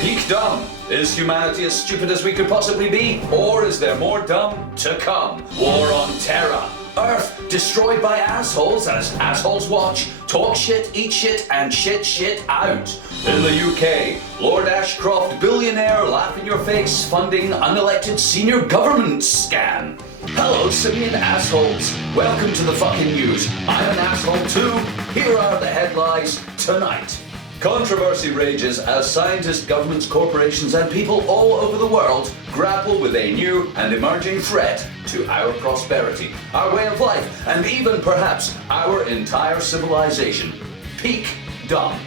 Peak dumb. Is humanity as stupid as we could possibly be? Or is there more dumb to come? War on terror. Earth destroyed by assholes as assholes watch, talk shit, eat shit, and shit out. In the UK, Lord Ashcroft, billionaire, laugh in your face, funding unelected senior government scam. Hello, simian assholes. Welcome to the FKN Newz. I'm an asshole too. Here are the headlines tonight. Controversy rages as scientists, governments, corporations, and people all over the world grapple with a new and emerging threat to our prosperity, our way of life, and even perhaps our entire civilization. Peak dumb.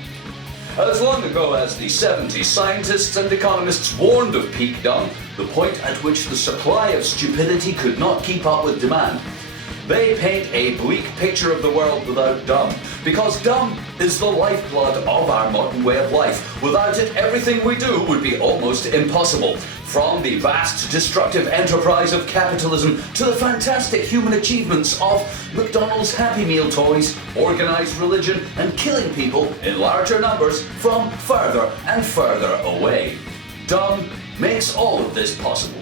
As long ago as the 70s, scientists and economists warned of peak dumb, the point at which the supply of stupidity could not keep up with demand. They paint a bleak picture of the world without dumb, because dumb is the lifeblood of our modern way of life. Without it, everything we do would be almost impossible. From the vast destructive enterprise of capitalism to the fantastic human achievements of McDonald's Happy Meal toys, organized religion, and killing people in larger numbers from further and further away. Dumb makes all of this possible.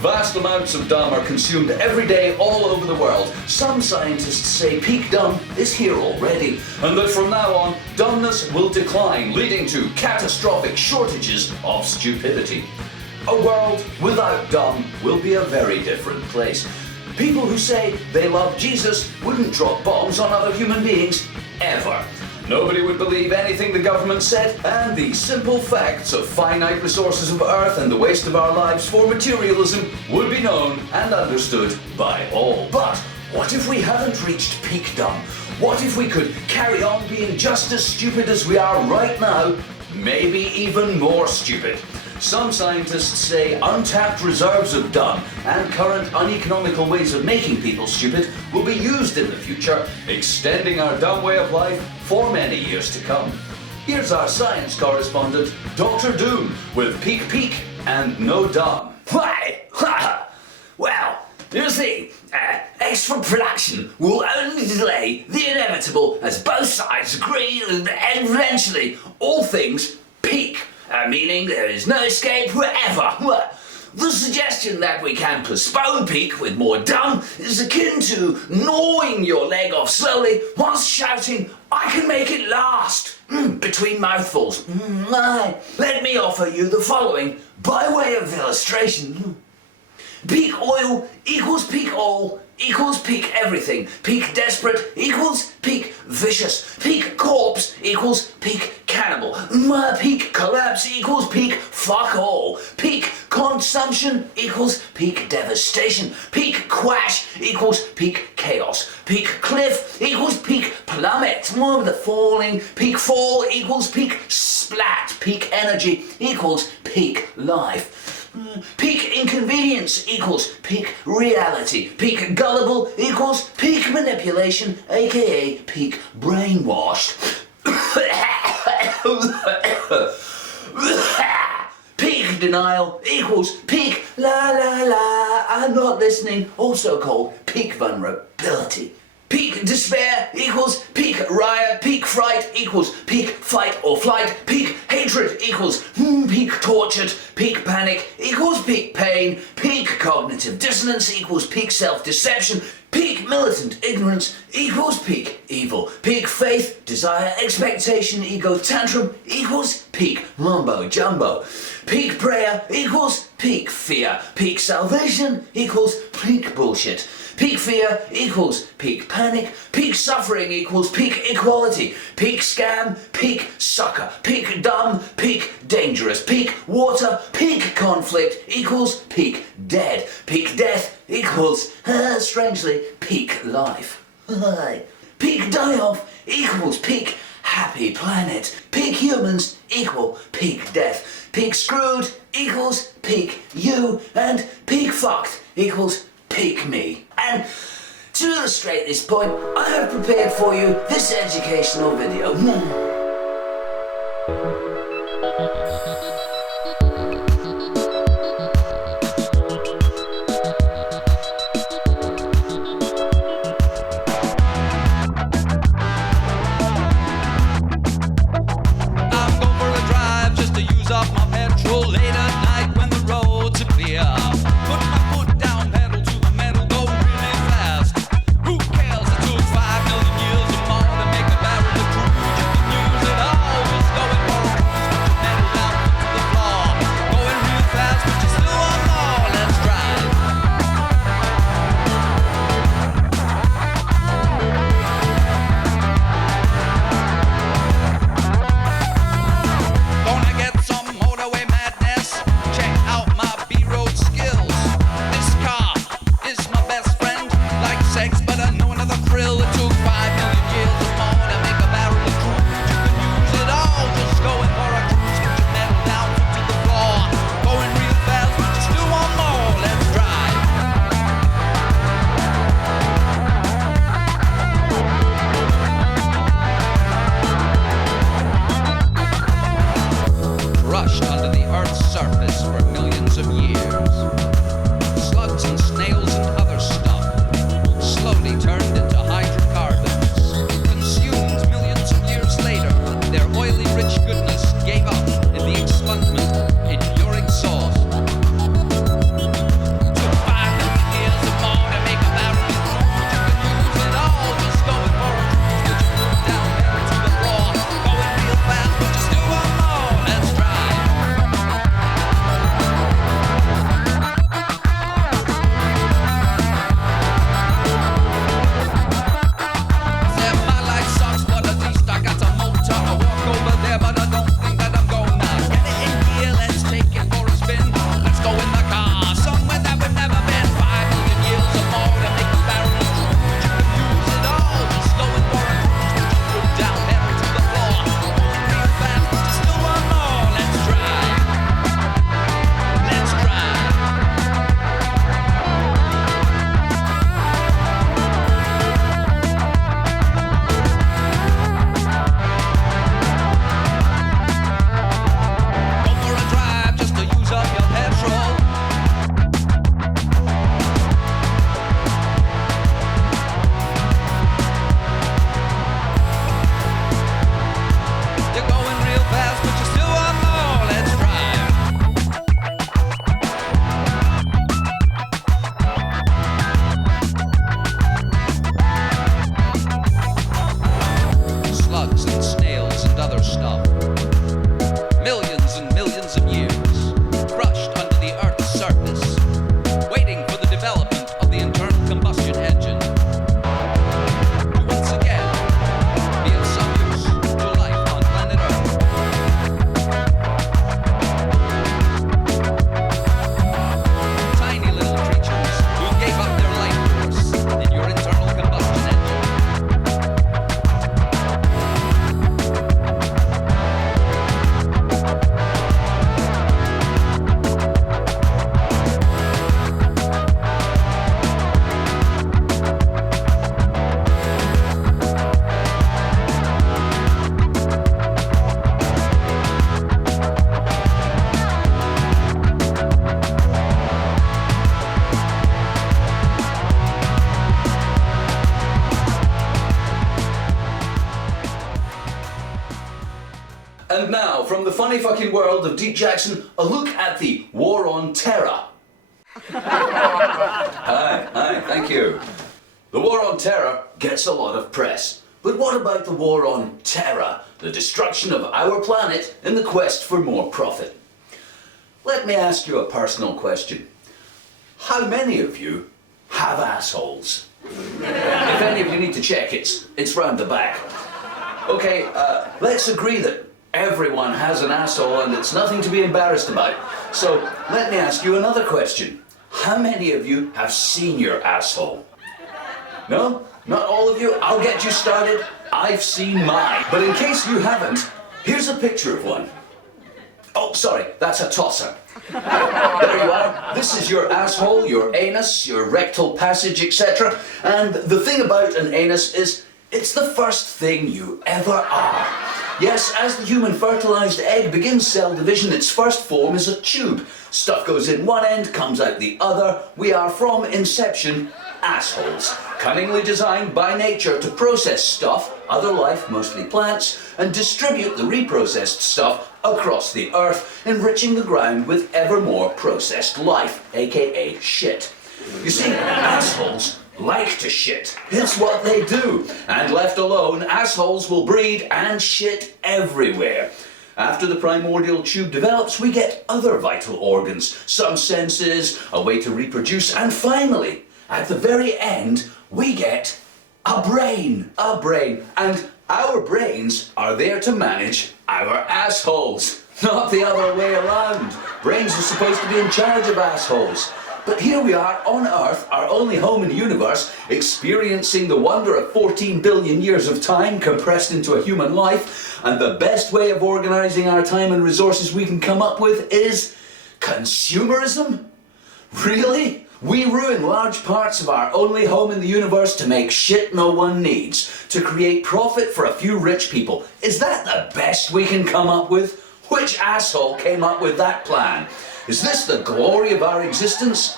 Vast amounts of dumb are consumed every day all over the world. Some scientists say peak dumb is here already, and that from now on, dumbness will decline, leading to catastrophic shortages of stupidity. A world without dumb will be a very different place. People who say they love Jesus wouldn't drop bombs on other human beings, ever. Nobody would believe anything the government said, and the simple facts of finite resources of Earth and the waste of our lives for materialism would be known and understood by all. But what if we haven't reached peak dumb? What if we could carry on being just as stupid as we are right now, maybe even more stupid? Some scientists say untapped reserves of dumb and current uneconomical ways of making people stupid will be used in the future, extending our dumb way of life for many years to come. Here's our science correspondent, Dr. Doom, with peak and no dumb. Why? Well, you see, extra production will only delay the inevitable as both sides agree and eventually all things peak. Meaning there is no escape wherever. The suggestion that we can postpone peak with more dumb is akin to gnawing your leg off slowly whilst shouting, "I can make it last," between mouthfuls. Let me offer you the following by way of illustration. Peak oil equals peak all equals peak everything. Peak desperate equals peak vicious. Peak corpse equals peak cannibal. Peak collapse equals peak fuck all. Peak consumption equals peak devastation. Peak crash equals peak chaos. Peak cliff equals peak plummet. The falling. Peak fall equals peak splat. Peak energy equals peak life. Peak inconvenience equals peak reality. Peak gullible equals peak manipulation, aka peak brainwashed. Peak denial equals peak la la la, I'm not listening, also called peak vulnerability. Peak despair equals peak riot, peak fright equals peak fight or flight, peak hatred equals peak tortured, peak panic equals peak pain, peak cognitive dissonance equals peak self-deception, peak militant ignorance equals peak evil, peak faith, desire, expectation, ego tantrum equals peak mumbo jumbo, peak prayer equals peak fear, peak salvation equals peak bullshit. Peak fear equals peak panic, peak suffering equals peak equality, peak scam, peak sucker, peak dumb, peak dangerous, peak water, peak conflict equals peak dead, peak death equals, strangely, peak life. Peak die-off equals peak happy planet, peak humans equal peak death, peak screwed equals peak you, and peak fucked equals peak me. And to illustrate this point, I have prepared for you this educational video. I'm going for a drive just to use up my under the Earth's surface for millions of years. Slugs and snails and other stuff slowly turned into hydrocarbons. Consumed millions of years later, their oily rich goodness gave up in the expungement in pure exhaust. Took 500 years or more to make a barrel of crude. You can use it all, just going for a cruise. Would you move down there to the floor? Going real fast, but you still want more. Let's drive. Said my life sucks, but at least I got a motor. I walk over there, but I don't think that I'm gonna get it in gear. Let's take it for a spin. Let's go in the car, somewhere that we've never been. 5 million years or more to make a barrel of crude. You can use it all, just going for a cruise. Would you move down there to the floor? Going real fast, but you still want more. Let's drive. Let's drive. Go for a drive just to use up your petrol. You're going real fast, but you still want more. Let's drive. Slugs and snails and other stuff. Millions and millions of years, crushed under the Earth's surface, waiting for the development of the internal combustion engine. To once again be of some use to life on planet Earth. Tiny little creatures who gave up their life force in your internal combustion engine. And now, from the funny fucking world of Deep Jackson, a look at the War on Terror. Hi, thank you. The War on Terror gets a lot of press. But what about the War on Terror, the destruction of our planet in the quest for more profit? Let me ask you a personal question. How many of you have assholes? If any of you need to check, it's round the back. Okay, let's agree that everyone has an asshole and it's nothing to be embarrassed about. So let me ask you another question. How many of you have seen your asshole? No? Not all of you? I'll get you started. I've seen mine. But in case you haven't, here's a picture of one. Oh, sorry, that's a tosser. There you are. This is your asshole, your anus, your rectal passage, etc. And the thing about an anus is it's the first thing you ever are. Yes, as the human fertilized egg begins cell division, its first form is a tube. Stuff goes in one end, comes out the other. We are from inception assholes, cunningly designed by nature to process stuff, other life, mostly plants, and distribute the reprocessed stuff across the earth, enriching the ground with ever more processed life, aka shit. You see, assholes like to shit. It's what they do. And left alone, assholes will breed and shit everywhere. After the primordial tube develops, we get other vital organs, some senses, a way to reproduce, and finally, at the very end, we get a brain. A brain. And our brains are there to manage our assholes, not the other way around. Brains are supposed to be in charge of assholes. But here we are on Earth, our only home in the universe, experiencing the wonder of 14 billion years of time compressed into a human life, and the best way of organizing our time and resources we can come up with is consumerism? Really? We ruin large parts of our only home in the universe to make shit no one needs, to create profit for a few rich people. Is that the best we can come up with? Which asshole came up with that plan? Is this the glory of our existence?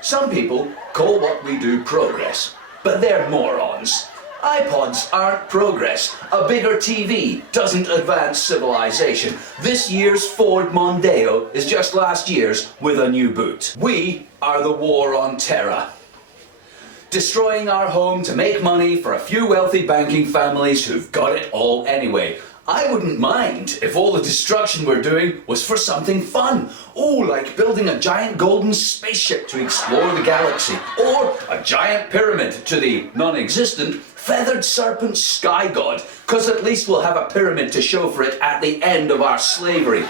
Some people call what we do progress, but they're morons. iPods aren't progress. A bigger TV doesn't advance civilization. This year's Ford Mondeo is just last year's with a new boot. We are the war on terror. Destroying our home to make money for a few wealthy banking families who've got it all anyway. I wouldn't mind if all the destruction we're doing was for something fun. Oh, like building a giant golden spaceship to explore the galaxy. Or a giant pyramid to the non-existent feathered serpent sky god. Cause at least we'll have a pyramid to show for it at the end of our slavery.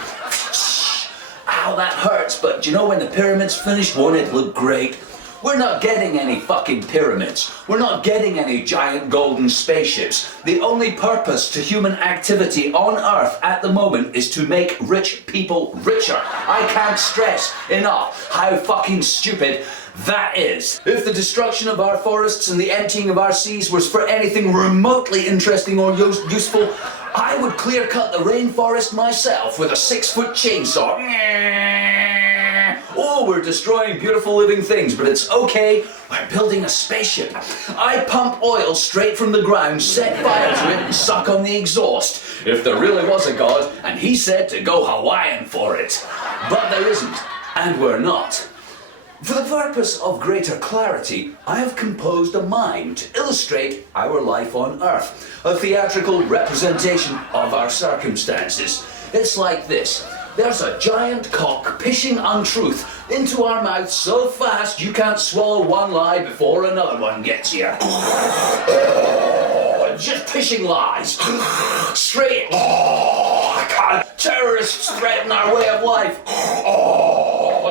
Ow, that hurts, but do you know when the pyramid's finished, won't it look great? We're not getting any fucking pyramids. We're not getting any giant golden spaceships. The only purpose to human activity on Earth at the moment is to make rich people richer. I can't stress enough how fucking stupid that is. If the destruction of our forests and the emptying of our seas was for anything remotely interesting or useful, I would clear cut the rainforest myself with a 6-foot chainsaw. Oh, we're destroying beautiful living things, but it's okay. We're building a spaceship. I pump oil straight from the ground, set fire to it, and suck on the exhaust. If there really was a god, and he said to go Hawaiian for it. But there isn't, and we're not. For the purpose of greater clarity, I have composed a mime to illustrate our life on Earth, a theatrical representation of our circumstances. It's like this. There's a giant cock pishing untruth into our mouths so fast you can't swallow one lie before another one gets here. Just pishing lies. Straight. I can't. Terrorists threaten our way of life.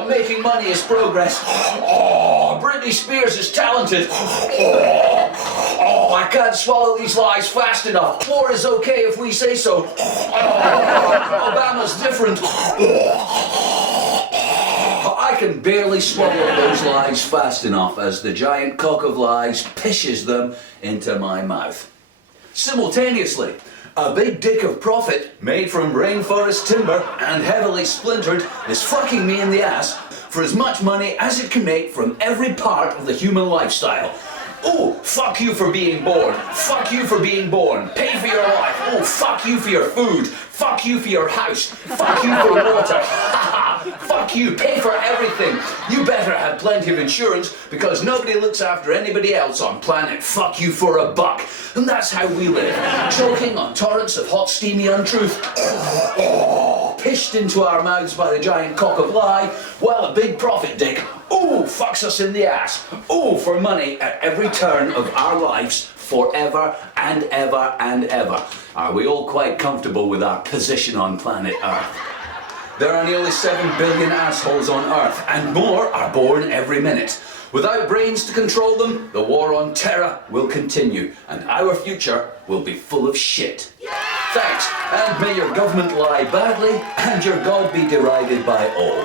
Making money is progress. Britney Spears is talented. I can't swallow these lies fast enough. War is okay if we say so. Obama's different. I can barely swallow those lies fast enough as the giant cock of lies pishes them into my mouth. Simultaneously, a big dick of profit made from rainforest timber and heavily splintered is fucking me in the ass for as much money as it can make from every part of the human lifestyle. Oh, fuck you for being born. Fuck you for being born. Pay for your life. Oh, fuck you for your food. Fuck you for your house. Fuck you for water. Fuck you. Pay for everything. You better have plenty of insurance because nobody looks after anybody else on planet Fuck You for a buck. And that's how we live. Choking on torrents of hot, steamy untruth. Pished into our mouths by the giant cock of lie, while a big profit dick, fucks us in the ass. For money at every turn of our lives, forever and ever and ever. Are we all quite comfortable with our position on planet Earth? There are nearly 7 billion assholes on Earth, and more are born every minute. Without brains to control them, the war on terror will continue, and our future will be full of shit. Thanks, and may your government lie badly, and your God be derided by all.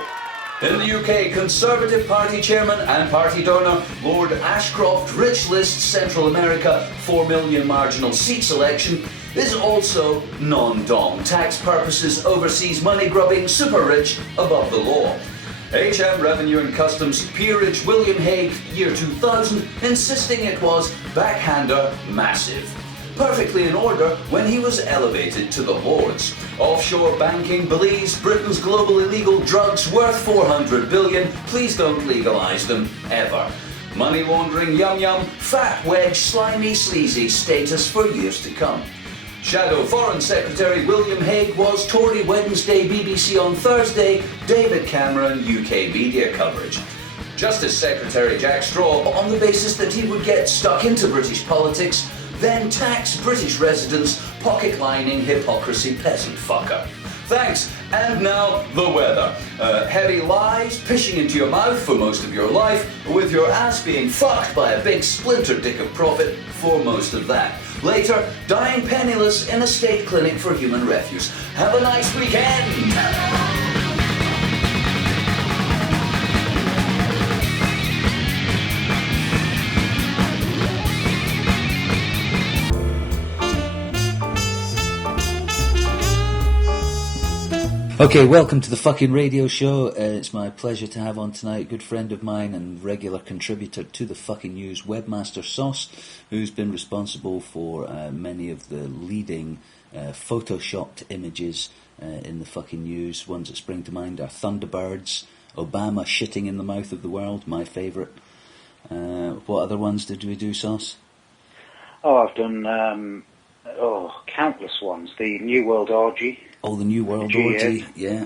In the UK, Conservative Party Chairman and Party donor Lord Ashcroft Rich List Central America 4 million marginal seats election is also non-dom. Tax purposes overseas money-grubbing super rich above the law. HM Revenue and Customs Peerage William Hague, year 2000, insisting it was backhander massive. Perfectly in order when he was elevated to the Lords. Offshore banking believes Britain's global illegal drugs worth 400 billion. Please don't legalise them, ever. Money laundering yum-yum, fat wedge, slimy, sleazy status for years to come. Shadow Foreign Secretary William Hague was Tory Wednesday, BBC on Thursday, David Cameron UK media coverage. Justice Secretary Jack Straw, on the basis that he would get stuck into British politics, then tax British residents, pocket-lining hypocrisy peasant fucker. Thanks, and now the weather. Heavy lies pishing into your mouth for most of your life, with your ass being fucked by a big splinter dick of profit for most of that. Later, dying penniless in a state clinic for human refuse. Have a nice weekend! Okay, welcome to the fucking radio show. It's my pleasure to have on tonight a good friend of mine and regular contributor to the fucking news, Webmaster Sauce, who's been responsible for many of the leading photoshopped images in the fucking news. Ones that spring to mind are Thunderbirds, Obama shitting in the mouth of the world, my favourite. What other ones did we do, Sauce? Oh, I've done countless ones. The New World Orgy. Oh, the New World Orgy, yeah.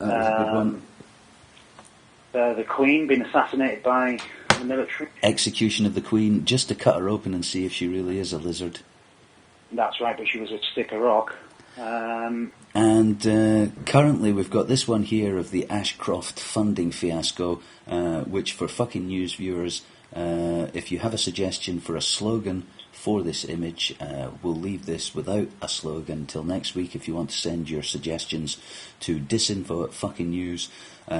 That was a good one. The Queen being assassinated by the military. Execution of the Queen, just to cut her open and see if she really is a lizard. That's right, but she was a stick of rock. And currently we've got this one here of the Ashcroft funding fiasco, which for fucking news viewers, if you have a suggestion for a slogan for this image, we'll leave this without a slogan until next week. If you want to send your suggestions to disinfo@fuckingnews,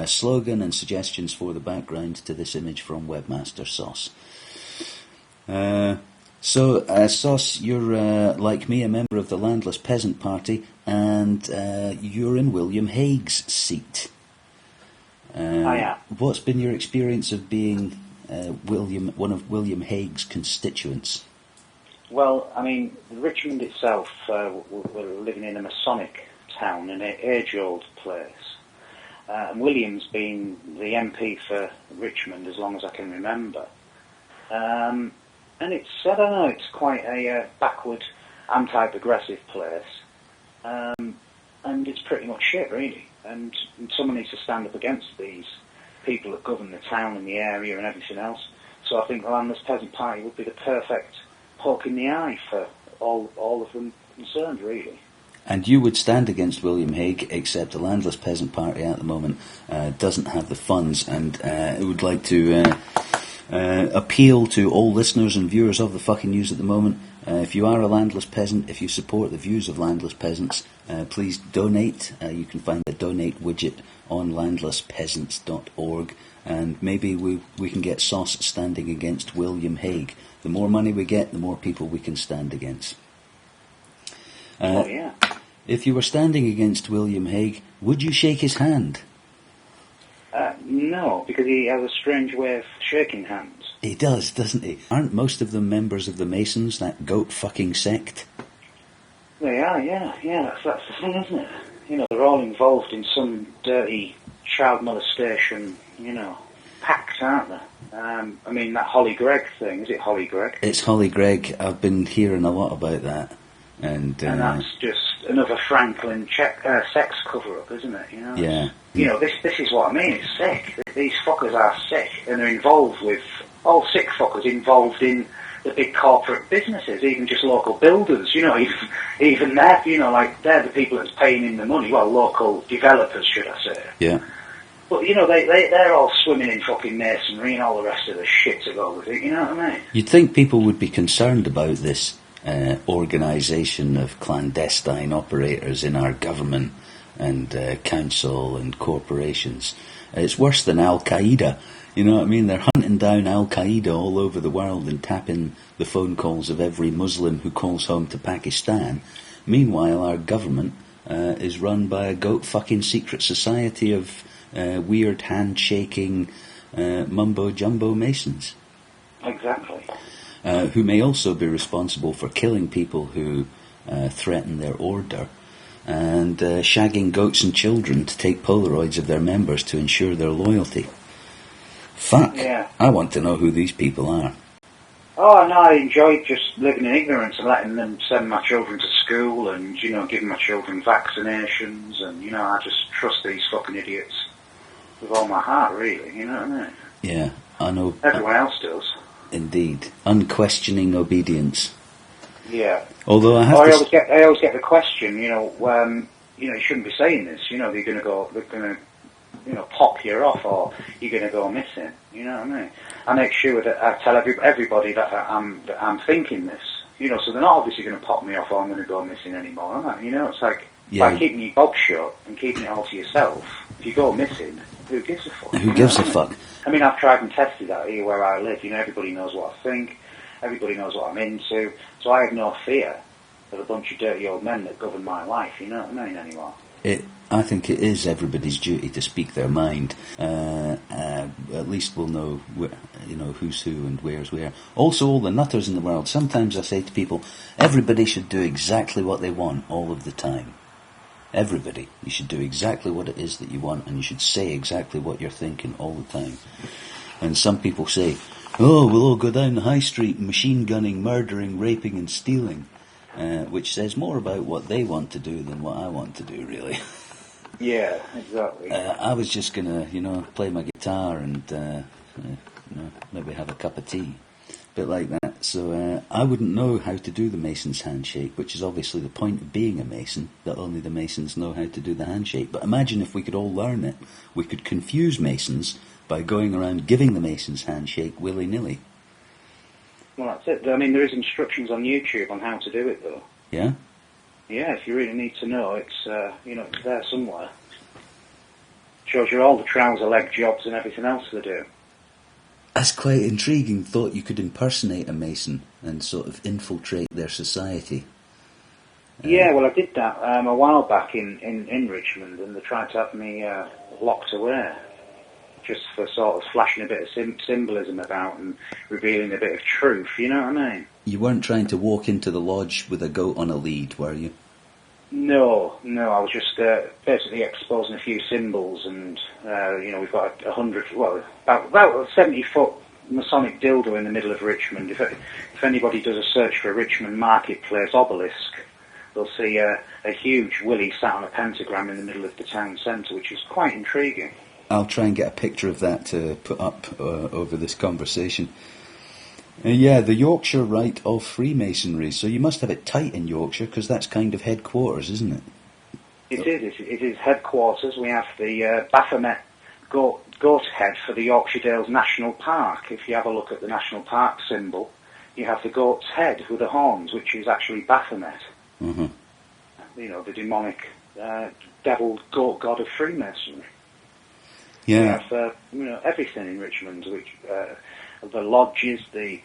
slogan and suggestions for the background to this image from Webmaster Sauce. Sauce, you're like me, a member of the Landless Peasant Party, and you're in William Hague's seat. I am. What's been your experience of being one of William Hague's constituents? Well, I mean, Richmond itself, we're living in a Masonic town, an age-old place. And William's been the MP for Richmond as long as I can remember. And it's, I don't know, it's quite a backward, anti-progressive place. And it's pretty much shit, really. And someone needs to stand up against these people that govern the town and the area and everything else. So I think the Landless Peasant Party would be the perfect poke in the eye for all of them concerned, really. And you would stand against William Hague, except the Landless Peasant Party at the moment doesn't have the funds, and it would like to appeal to all listeners and viewers of the fucking news at the moment. If you are a landless peasant, if you support the views of landless peasants, please donate. You can find the donate widget on landlesspeasants.org, and maybe we can get Sauce standing against William Hague. The more money we get, the more people we can stand against. Oh, yeah. If you were standing against William Hague, would you shake his hand? No, because he has a strange way of shaking hands. He does, doesn't he? Aren't most of them members of the Masons, that goat-fucking sect? They are, yeah, that's the thing, isn't it? You know, they're all involved in some dirty child molestation, pact, aren't they? I mean, that Holly Gregg thing, is it Holly Gregg? It's Holly Gregg. I've been hearing a lot about that. And that's just another Franklin sex cover-up, isn't it? Yeah. This is what I mean, it's sick. These fuckers are sick, and they're involved with, all sick fuckers involved in the big corporate businesses, even just local builders, even they're, they're the people that's paying in the money, well, local developers, should I say. Yeah. But, they're all swimming in fucking masonry and all the rest of the shit to go with it, you know what I mean? You'd think people would be concerned about this organisation of clandestine operators in our government and council and corporations. It's worse than Al-Qaeda, you know what I mean? They're hunting down Al-Qaeda all over the world and tapping the phone calls of every Muslim who calls home to Pakistan. Meanwhile, our government is run by a goat-fucking secret society of weird hand-shaking mumbo-jumbo masons. Exactly. Who may also be responsible for killing people who threaten their order and shagging goats and children to take Polaroids of their members to ensure their loyalty. Fuck. Yeah. I want to know who these people are. Oh, no, I enjoyed just living in ignorance and letting them send my children to school and, giving my children vaccinations and, I just trust these fucking idiots with all my heart, really, you know what I mean? Yeah, I know. Everyone else does. Indeed. Unquestioning obedience. Yeah. Although I always get the question, you shouldn't be saying this, they're going to pop you off or you're going to go missing, you know what I mean? I make sure that I tell everybody that I'm thinking this, so they're not obviously going to pop me off or I'm going to go missing anymore, am I? It's like, by keeping your bob shut and keeping it all to yourself, if you go missing, who gives a fuck? Who gives a fuck? I mean, I've tried and tested that here where I live. Everybody knows what I think. Everybody knows what I'm into. So I have no fear of a bunch of dirty old men that govern my life. You know what I mean, anymore? I think it is everybody's duty to speak their mind. At least we'll know, who's who and where's where. Also, all the nutters in the world. Sometimes I say to people, everybody should do exactly what they want all of the time. Everybody. You should do exactly what it is that you want, and you should say exactly what you're thinking all the time. And some people say, oh, we'll all go down the high street machine gunning, murdering, raping and stealing, which says more about what they want to do than what I want to do, really. Yeah, exactly. I was just going to, play my guitar and, maybe have a cup of tea. A bit like that. So I wouldn't know how to do the Mason's handshake, which is obviously the point of being a Mason, that only the Masons know how to do the handshake. But imagine if we could all learn it. We could confuse Masons by going around giving the Mason's handshake willy-nilly. Well, that's it. I mean, there is instructions on YouTube on how to do it, though. Yeah? Yeah, if you really need to know, it's it's there somewhere. Shows you all the trouser leg jobs and everything else they do. That's quite intriguing. Thought you could impersonate a Mason and sort of infiltrate their society. Yeah, well, I did that a while back in Richmond, and they tried to have me locked away, just for sort of flashing a bit of symbolism about and revealing a bit of truth, you know what I mean? You weren't trying to walk into the lodge with a goat on a lead, were you? No, I was just basically exposing a few symbols, and we've got about a 70-foot Masonic dildo in the middle of Richmond. If anybody does a search for a Richmond Marketplace obelisk, they'll see a huge willy sat on a pentagram in the middle of the town centre, which is quite intriguing. I'll try and get a picture of that to put up over this conversation. The Yorkshire Rite of Freemasonry. So you must have it tight in Yorkshire, because that's kind of headquarters, isn't it? It is headquarters. We have the Baphomet goat head for the Yorkshire Dales National Park. If you have a look at the National Park symbol, you have the goat's head with the horns, which is actually Baphomet. Mm-hmm. The demonic devil goat god of Freemasonry. Yeah. We have everything in Richmond, which the lodges, the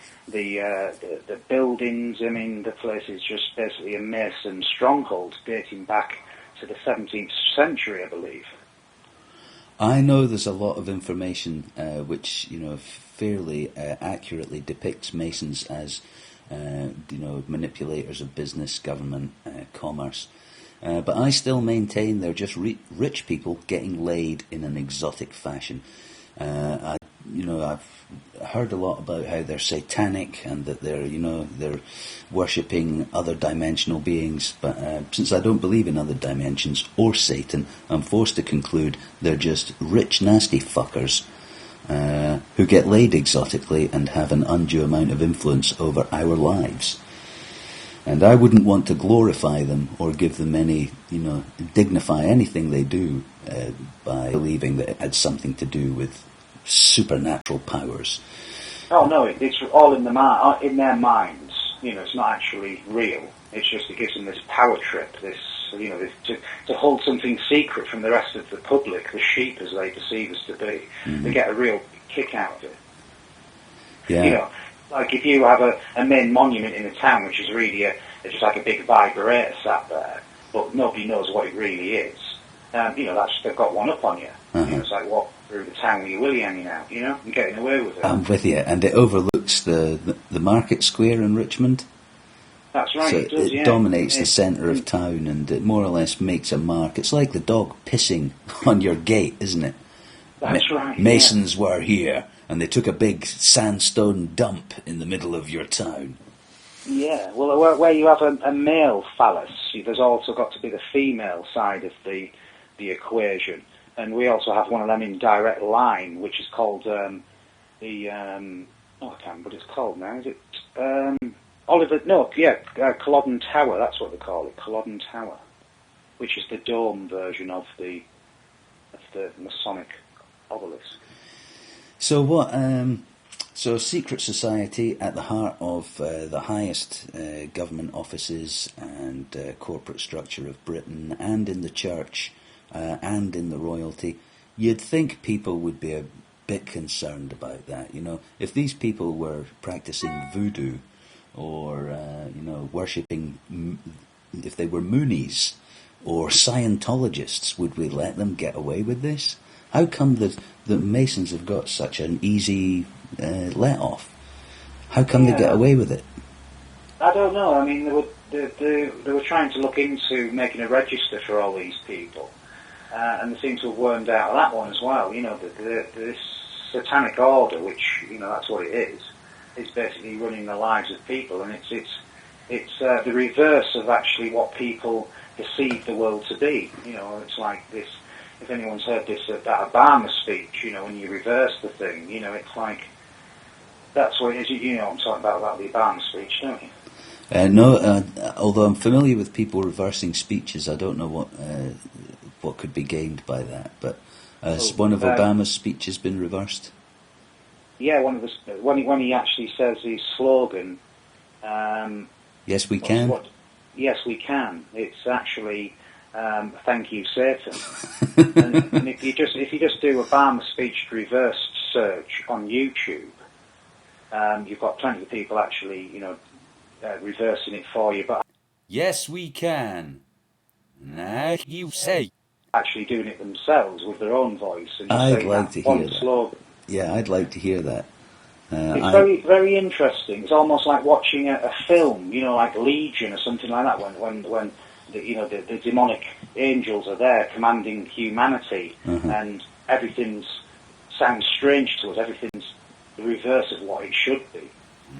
buildings. I mean, the place is just basically a Mason stronghold dating back to the 17th century, I believe. I know there's a lot of information which fairly accurately depicts Masons as manipulators of business, government, commerce. But I still maintain they're just rich people getting laid in an exotic fashion. I've heard a lot about how they're satanic and that they're worshipping other dimensional beings. But since I don't believe in other dimensions or Satan, I'm forced to conclude they're just rich, nasty fuckers who get laid exotically and have an undue amount of influence over our lives. And I wouldn't want to glorify them or give them any, dignify anything they do by believing that it had something to do with supernatural powers. Oh no, it's all in their minds. It's not actually real. It's just it gives them this power trip, to hold something secret from the rest of the public, the sheep as they perceive us to be. Mm-hmm. They get a real kick out of it. Yeah. Like if you have a main monument in a town which is really just like a big vibrator sat there, but nobody knows what it really is. They've got one up on you. Uh-huh. It's like walking through the town with your willy hanging out, and getting away with it. I'm with you, and it overlooks the market square in Richmond. That's right. So it does, it dominates the centre of town, and it more or less makes a mark. It's like the dog pissing on your gate, isn't it? That's right. Masons were here, and they took a big sandstone dump in the middle of your town. Yeah, well, where you have a male phallus, there's also got to be the female side of the equation. And we also have one of them in direct line, which is called I can't remember what it's called now. Is it Culloden Tower? That's what they call it, Culloden Tower, which is the dome version of the Masonic obelisk. So what? So secret society at the heart of the highest government offices and corporate structure of Britain, and in the church. And in the royalty, you'd think people would be a bit concerned about that. If these people were practicing voodoo or worshipping, if they were Moonies or Scientologists, would we let them get away with this? How come the Masons have got such an easy let-off? How come they get away with it? I don't know. I mean, they were trying to look into making a register for all these people, and they seem to have wormed out that one as well. You know, this satanic order, which, you know, that's what it is basically running the lives of people, and it's the reverse of actually what people perceive the world to be. You know, it's like this. If anyone's heard this, that Obama speech, you know, when you reverse the thing, you know, it's like, that's what it is. You know what I'm talking about the Obama speech, don't you? No, although I'm familiar with people reversing speeches, I don't know what could be gained by that. But has one of Obama's speeches been reversed? Yeah, when he actually says his slogan. Yes, we can. Yes, we can. It's actually "Thank you, Satan." and if you just do Obama speech reversed search on YouTube, you've got plenty of people actually, you know, reversing it for you. But Yes, we can. Now you say. Actually doing it themselves with their own voice. And I'd like to hear that. Slogan. Yeah, I'd like to hear that. It's very, very interesting. It's almost like watching a film, you know, like Legion or something like that. When the demonic angels are there commanding humanity, and everything sounds strange to us. Everything's the reverse of what it should be.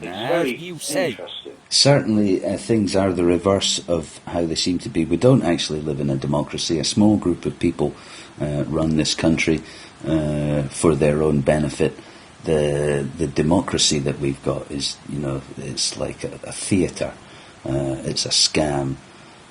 It's very interesting. Certainly, things are the reverse of how they seem to be. We don't actually live in a democracy. A small group of people run this country for their own benefit. The democracy that we've got is, you know, it's like a theatre. It's a scam,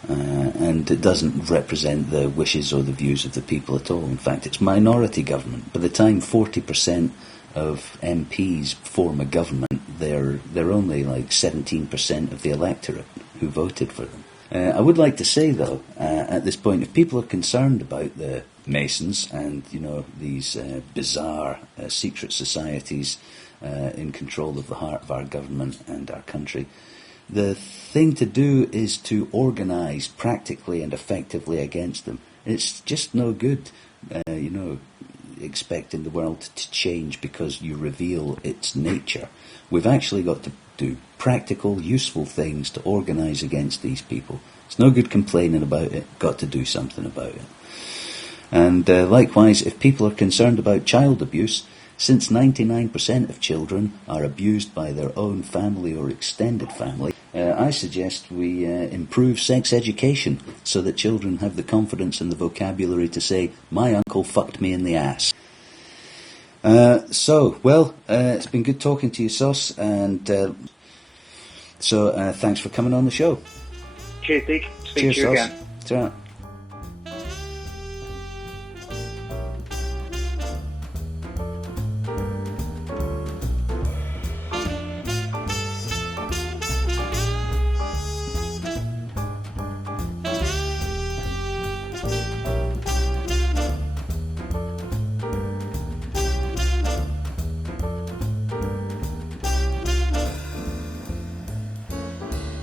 and it doesn't represent the wishes or the views of the people at all. In fact, it's minority government. By the time 40% of MPs form a government, they're only like 17% of the electorate who voted for them. I would like to say, though, at this point, if people are concerned about the Masons and, you know, these bizarre secret societies in control of the heart of our government and our country, the thing to do is to organise practically and effectively against them. It's just no good, you know, expecting the world to change because you reveal its nature. We've actually got to do practical, useful things to organise against these people. It's no good complaining about it. Got to do something about it. And likewise, if people are concerned about child abuse, since 99% of children are abused by their own family or extended family, I suggest we improve sex education so that children have the confidence and the vocabulary to say, "My uncle fucked me in the ass." It's been good talking to you, Sos, and thanks for coming on the show. Cheers, Dick. Speak Cheers, to you Sos. again. Ta-ra.